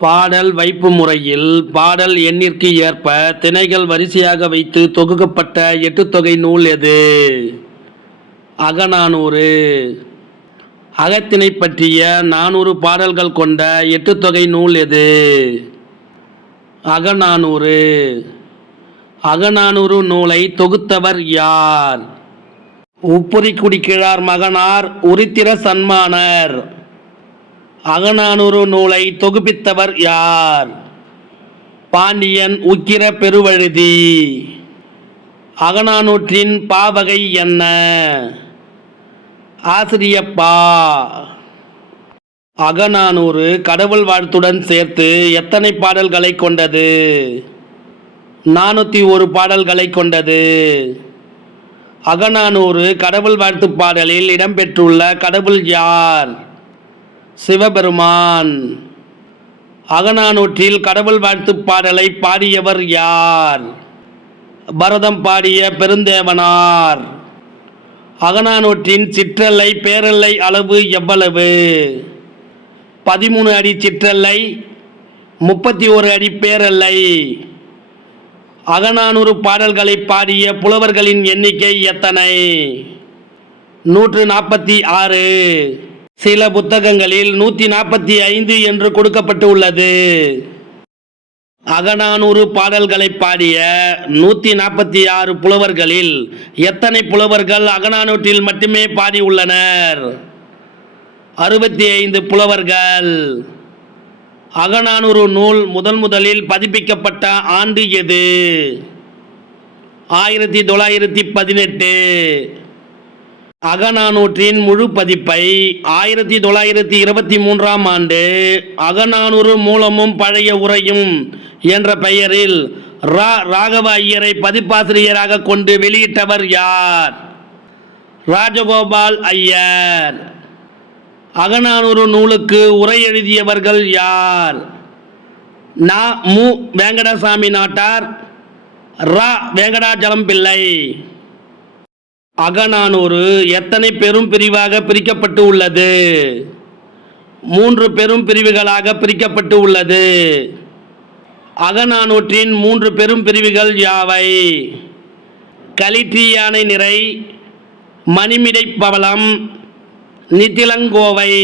பாடல் வைப்பு முறையில் பாடல் எண்ணிற்கு ஏற்ப திணைகள் வரிசையாக வைத்து தொகுக்கப்பட்ட எட்டுத்தொகை நூல் எது? அகநானூறு. அகத்திணை பற்றிய 400 பாடல்கள் கொண்ட எட்டுத்தொகை நூல் எது? அகநானூறு. அகநானூறு நூலை தொகுத்தவர் யார்? உப்புரிக்குடி கிழார் மகனார் உருத்திர சன்மானர். அகநானூறு நூலை தொகுப்பித்தவர் யார்? பாண்டியன் உக்கிர பெருவழுதி. அகநானூற்றின் பாவகை என்ன? ஆசிரியப்பா. அகநானூறு கடவுள் வாழ்த்துடன் சேர்த்து எத்தனை பாடல்களை கொண்டது? 401 பாடல்களை கொண்டது. அகநானூறு கடவுள் வாழ்த்து பாடலில் இடம்பெற்றுள்ள கடவுள் யார்? சிவபெருமான். அகநானூற்றில் கடவுள் வாழ்த்து பாடலை பாடியவர் யார்? பரதம் பாடிய பெருந்தேவனார். அகநானூற்றின் சிற்றெல்லை பேரெல்லை அளவு எவ்வளவு? 13 அடி சிற்றெல்லை, 31 அடி பேரெல்லை. அகநானூறு பாடல்களை பாடிய புலவர்களின் எண்ணிக்கை எத்தனை? 146. சில புத்தகங்களில் 145 என்று கொடுக்கப்பட்டு உள்ளது. அகநானூறு பாடல்களை பாடிய 146 புலவர்களில் எத்தனை புலவர்கள் அகநானூற்றில் மட்டுமே பாடியுள்ளனர்? 65 புலவர்கள். அகநானூறு நூல் முதலில் பதிப்பிக்கப்பட்ட ஆண்டு எது? 1918. அகநானூற்றின் முழு பதிப்பை 1923ஆம் ஆண்டு அகநானூறு மூலமும் பழைய உரையும் என்ற பெயரில் ராகவ ஐயரை பதிப்பாசிரியராக கொண்டு வெளியிட்டவர் யார்? ராஜகோபால் ஐயர். அகநானூறு நூலுக்கு உரை எழுதியவர்கள் யார்? நா. மு. வேங்கடசாமி நாட்டார், ரா. வேங்கடாச்சலம் பிள்ளை. அகநானூறு எத்தனை பெரும் பிரிவாக பிரிக்கப்பட்டு உள்ளது? 3 பெரும் பிரிவுகளாக பிரிக்கப்பட்டு உள்ளது. அகநானூற்றின் 3 பெரும் பிரிவுகள் யாவை? களிற்றி யானை நிறை, மணிமிடை பவளம், நித்திலங்கோவை.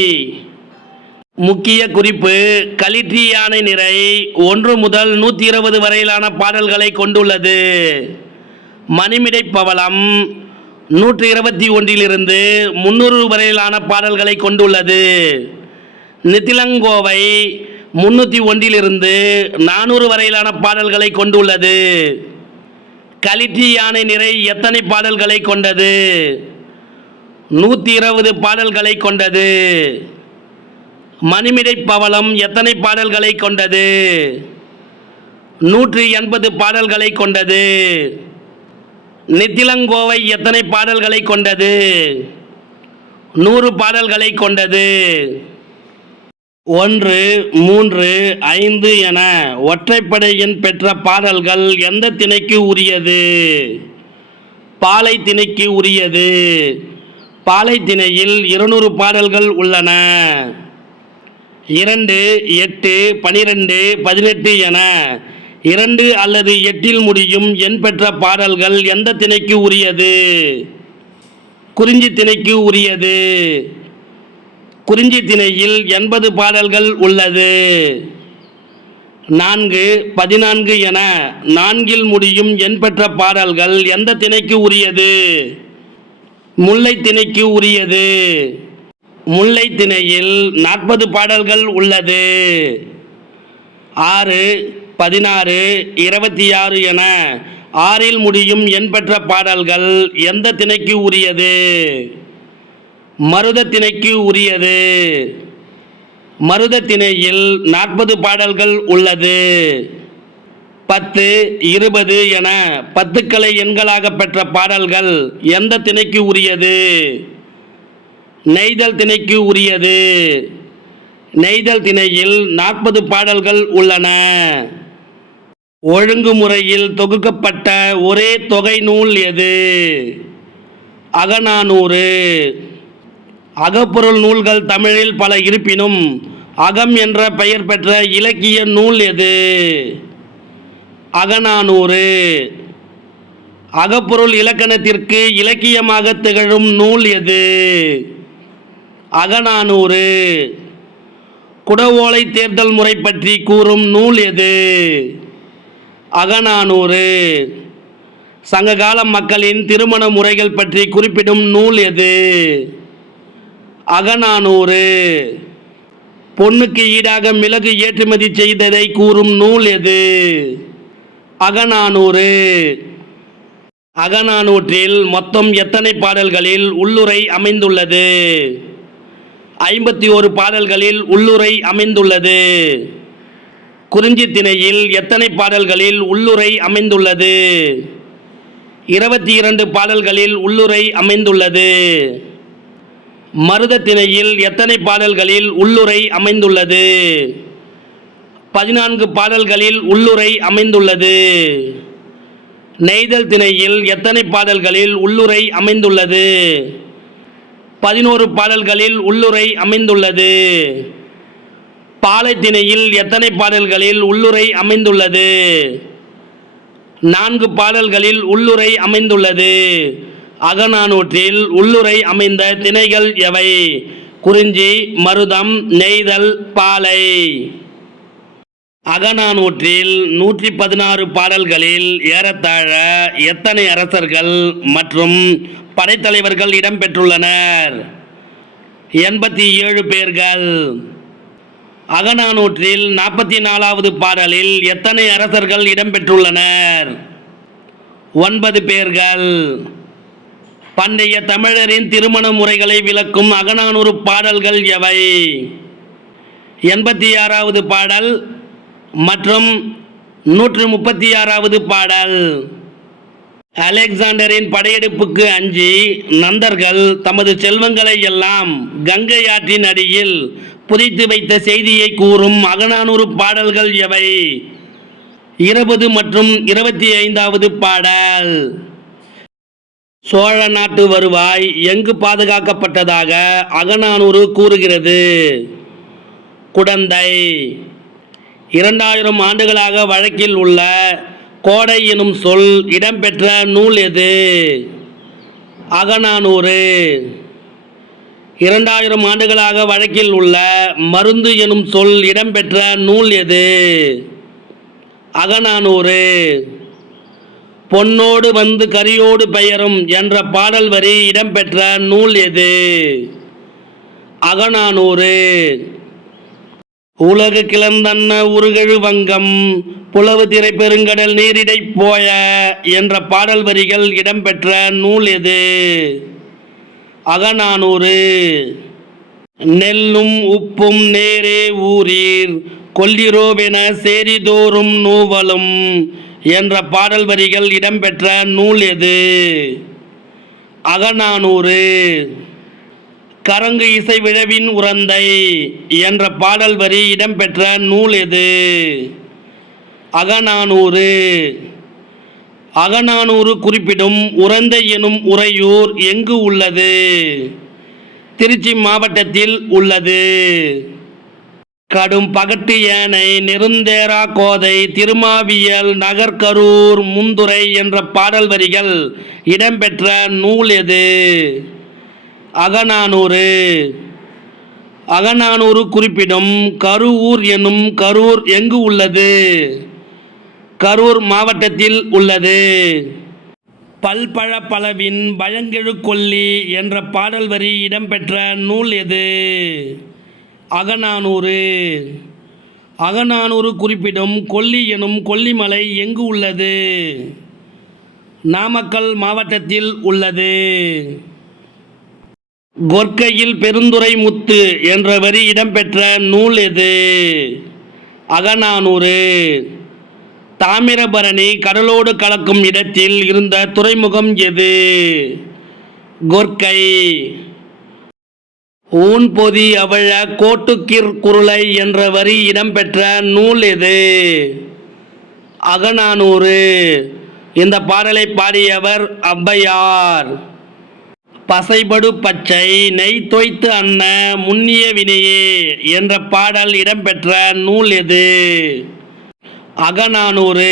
முக்கிய குறிப்பு: களிற்றி யானை நிறை 1 முதல் 120 வரையிலான பாடல்களை கொண்டுள்ளது. மணிமிடை பவளம் 121 300 வரையிலான பாடல்களை கொண்டுள்ளது. நித்திலங்கோவை 301 400 வரையிலான பாடல்களை கொண்டுள்ளது. களிற்றி யானை நிறை எத்தனை பாடல்களை கொண்டது? 120 பாடல்களை கொண்டது. மணிமிடை பவளம் எத்தனை பாடல்களை கொண்டது? 180 பாடல்களை கொண்டது. நித்திலங்கோவை எத்தனை பாடல்களை கொண்டது? 100 பாடல்களை கொண்டது. 1, 3, 5 என ஒற்றைப்படை எண் பெற்ற பாடல்கள் எந்த திணைக்கு உரியது? பாலை திணைக்கு உரியது. பாலை திணையில் 200 பாடல்கள் உள்ளன. 2, 8, 12, 18 என 2 அல்லது 8 முடியும் எண் பெற்ற பாடல்கள் எந்த திணைக்கு உரியது? குறிஞ்சி திணைக்கு உரியது. குறிஞ்சி திணையில் 80 பாடல்கள் உள்ளது. 4, 14 என 4 முடியும் எண் பெற்ற பாடல்கள் எந்த திணைக்கு உரியது? முல்லை திணைக்கு உரியது. முல்லை திணையில் 40 பாடல்கள் உள்ளது. 6, 16, 26 என 6 முடியும் எண் பெற்ற பாடல்கள் எந்த திணைக்கு உரியது? மருத திணைக்கு உரியது. மருத திணையில் 40 பாடல்கள் உள்ளது. 10, 20 என 10 கலை எண்களாக பெற்ற பாடல்கள் எந்த திணைக்கு உரியது? நெய்தல் திணைக்கு உரியது. நெய்தல் திணையில் 40 பாடல்கள் உள்ளன. ஒழுங்குமுறையில் தொகுக்கப்பட்ட ஒரே தொகை நூல் எது? அகநானூறு. அகப்பொருள் நூல்கள் தமிழில் பல இருப்பினும் அகம் என்ற பெயர் பெற்ற இலக்கிய நூல் எது? அகநானூறு. அகப்பொருள் இலக்கணத்திற்கு இலக்கியமாக திகழும் நூல் எது? அகநானூறு. குடவோலை தேர்தல் முறை பற்றி கூறும் நூல் எது? அகநானூறு. சங்ககால மக்களின் திருமண முறைகள் பற்றி குறிப்பிடும் நூல் எது? அகநானூறு. பொன்னுக்கு ஈடாக மிளகு ஏற்றுமதி செய்ததை கூறும் நூல் எது? அகநானூறு. அகநானூற்றில் மொத்தம் எத்தனை பாடல்களில் உள்ளுரை அமைந்துள்ளது? 51 பாடல்களில் உள்ளுரை அமைந்துள்ளது. குறிஞ்சி திணையில் எத்தனை பாடல்களில் உள்ளுரை அமைந்துள்ளது? 22 பாடல்களில் உள்ளுரை அமைந்துள்ளது. மருத திணையில் எத்தனை பாடல்களில் உள்ளுரை அமைந்துள்ளது? 14 பாடல்களில் உள்ளுரை அமைந்துள்ளது. நெய்தல் திணையில் எத்தனை பாடல்களில் உள்ளுரை அமைந்துள்ளது? 11 பாடல்களில் உள்ளுரை அமைந்துள்ளது. பாலை திணையில் எத்தனை பாடல்களில் உள்ளுரை அமைந்துள்ளது? 4 பாடல்களில் உள்ளுரை அமைந்துள்ளது. அகநானூற்றில் உள்ளுரை அமைந்த திணைகள் எவை? குறிஞ்சி, மருதம், நெய்தல், பாலை. அகநானூற்றில் 116 பாடல்களில் ஏறத்தாழ எத்தனை அரசர்கள் மற்றும் படைத்தலைவர்கள் இடம்பெற்றுள்ளனர்? 87 பேர்கள். அகநானூற்றில் 44வது பாடலில் எத்தனை அரசர்கள் இடம்பெற்றுள்ளனர்? 9 பேர்கள். பண்டைய தமிழரின் திருமண முறைகளை விளக்கும் அகநானூறு பாடல்கள் எவை? 86வது பாடல் மற்றும் 136வது பாடல். அலெக்சாண்டரின் படையெடுப்புக்கு அஞ்சி நந்தர்கள் தமது செல்வங்களை எல்லாம் கங்கை ஆற்றின் அடியில் புதைத்து வைத்த செய்தியை கூறும் அகநானூறு பாடல்கள் எவை? 20 மற்றும் 25வது பாடல். சோழ நாட்டு வருவாய் எங்கு பாதுகாக்கப்பட்டதாக அகநானூறு கூறுகிறது? குடந்தை. 2000 ஆண்டுகளாக வழக்கில் உள்ள கோடை எனும் சொல் இடம்பெற்ற நூல் எது? அகநானூறு. 2000 ஆண்டுகளாக வழக்கில் உள்ள மருந்து எனும் சொல் இடம்பெற்ற நூல் எது? அகநானூறு. பொன்னோடு வந்து கரியோடு பெயரும் என்ற பாடல் வரி இடம்பெற்ற நூல் எது? அகநானூறு. உலகு கிளந்தன்ன உருகெழு வங்கம் புலவு திரை பெருங்கடல் நீரிடை போய என்ற பாடல் வரிகள் இடம்பெற்ற நூல் எது? அகநானூறு. நெல்லும் உப்பும் நேரே ஊரீர் கொல்லிரோவென சேரிதோறும் நூவலும் என்ற பாடல் வரிகள் இடம்பெற்ற நூல் எது? அகநானூறு. கரங்கு இசை விழவின் உரந்தை என்ற பாடல் வரி இடம்பெற்ற நூல் எது? அகநானூறு. அகநானூறு குறிப்பிடும் உரந்தை எனும் உறையூர் எங்கு உள்ளது? திருச்சி மாவட்டத்தில் உள்ளது. கடும் பகட்டு யானை நெருந்தேரா கோதை திருமாவியல் நகர்கரூர் முந்துரை என்ற பாடல் வரிகள் இடம்பெற்ற நூல் எது? அகநானூறு. அகநானூறு குறிப்பிடும் கருவூர் எனும் கரூர் எங்கு உள்ளது? கரூர் மாவட்டத்தில் உள்ளது. பல்பழ பலவின் பயங்கெழு கொல்லி என்ற பாடல் வரி இடம்பெற்ற நூல் எது? அகநானூறு. அகநானூறு குறிப்பிடும் கொல்லி எனும் கொல்லிமலை எங்கு உள்ளது? நாமக்கல் மாவட்டத்தில் உள்ளது. கொற்கையில் பெருந்துறை முத்து என்ற வரி இடம்பெற்ற நூல் எது? அகநானூறு. தாமிரபரணி கடலோடு கலக்கும் இடத்தில் இருந்த துறைமுகம் எது? கொற்கை. ஊன்பொதி அவழ கோட்டுக்கிற் குருளை என்ற வரி இடம்பெற்ற நூல் எது? அகநானூறு. இந்த பாடலை பாடியவர் ஔவையார். பசைபடு பச்சை நெய் தோய்த்து அன்ன முன்னிய வினையே என்ற பாடல் இடம்பெற்ற நூல் எது? அகநானூறு.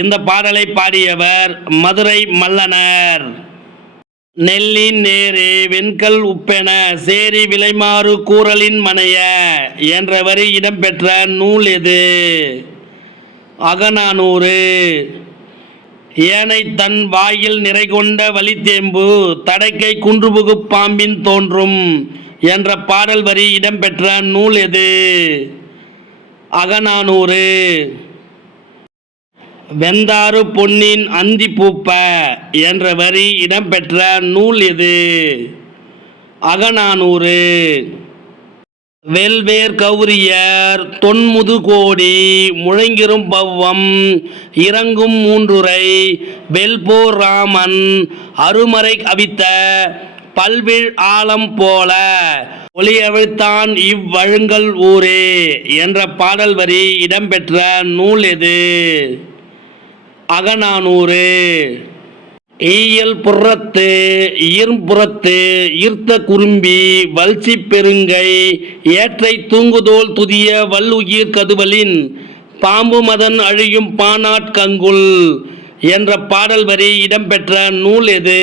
இந்த பாடலை பாடியவர் மதுரை மல்லனர். நெல்லின் நேரே வெண்கல் உப்பென சேரி விலைமாறு கூறலின் மனைய என்ற வரி இடம்பெற்ற நூல் எது? அகநானூறு. ஏனை தன் வாயில் நிறைகொண்ட வலித்தேம்பு தடைக்கை குன்றுபுகு பாம்பின் தோன்றும் என்ற பாடல் வரி இடம்பெற்ற நூல் எது? அகநானூறு. வெந்தாறு பொன்னின் அந்தி பூப்ப என்ற வரி இடம்பெற்ற நூல் எது? அகநானூறு. வெல்வேர் கௌரியர் தொன்முது கோடி முழங்கிரும் பவ்வம் இறங்கும் மூன்றுரை வெல்போர் ராமன் அருமறை அவித்த பல்விழ் ஆலம் போல ஒளியவிழ்த்தான் இவ்வழுங்கல் ஊரே என்ற பாடல் வரி இடம்பெற்ற நூல் எது? அகநானூறு. ஈயல் புறத்து ஈர்ம்புறத்து ஈர்த்த குறும்பி வல்சி பெருங்கை ஏற்றை தூங்குதோல் துதிய வல்லுயிர் கதுவலின் பாம்பு மதன் அழியும் பானாட்கங்குல் என்ற பாடல் வரி இடம்பெற்ற நூல் எது?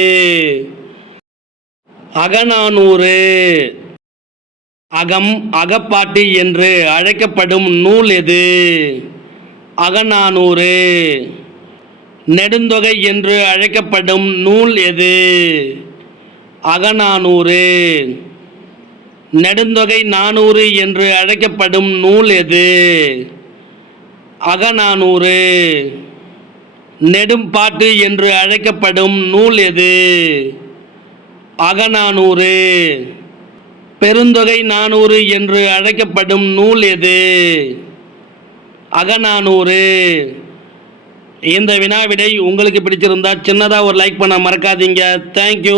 அகநானூறு. அகம் அகப்பாட்டு என்று அழைக்கப்படும் நூல் எது? அகநானூறு. நெடுந்தொகை என்று அழைக்கப்படும் நூல் எது? அகநானூறு. நெடுந்தொகை 400 என்று அழைக்கப்படும் நூல் எது? அகநானூறு. நெடும்பாட்டு என்று அழைக்கப்படும் நூல் எது? அகநானூறு. பெருந்தொகை 400 என்று அழைக்கப்படும் நூல் எது? அகநானூறு. இந்த வினாவிடை உங்களுக்கு பிடிச்சிருந்தா சின்னதாக ஒரு லைக் பண்ண மறக்காதீங்க. தேங்க்யூ.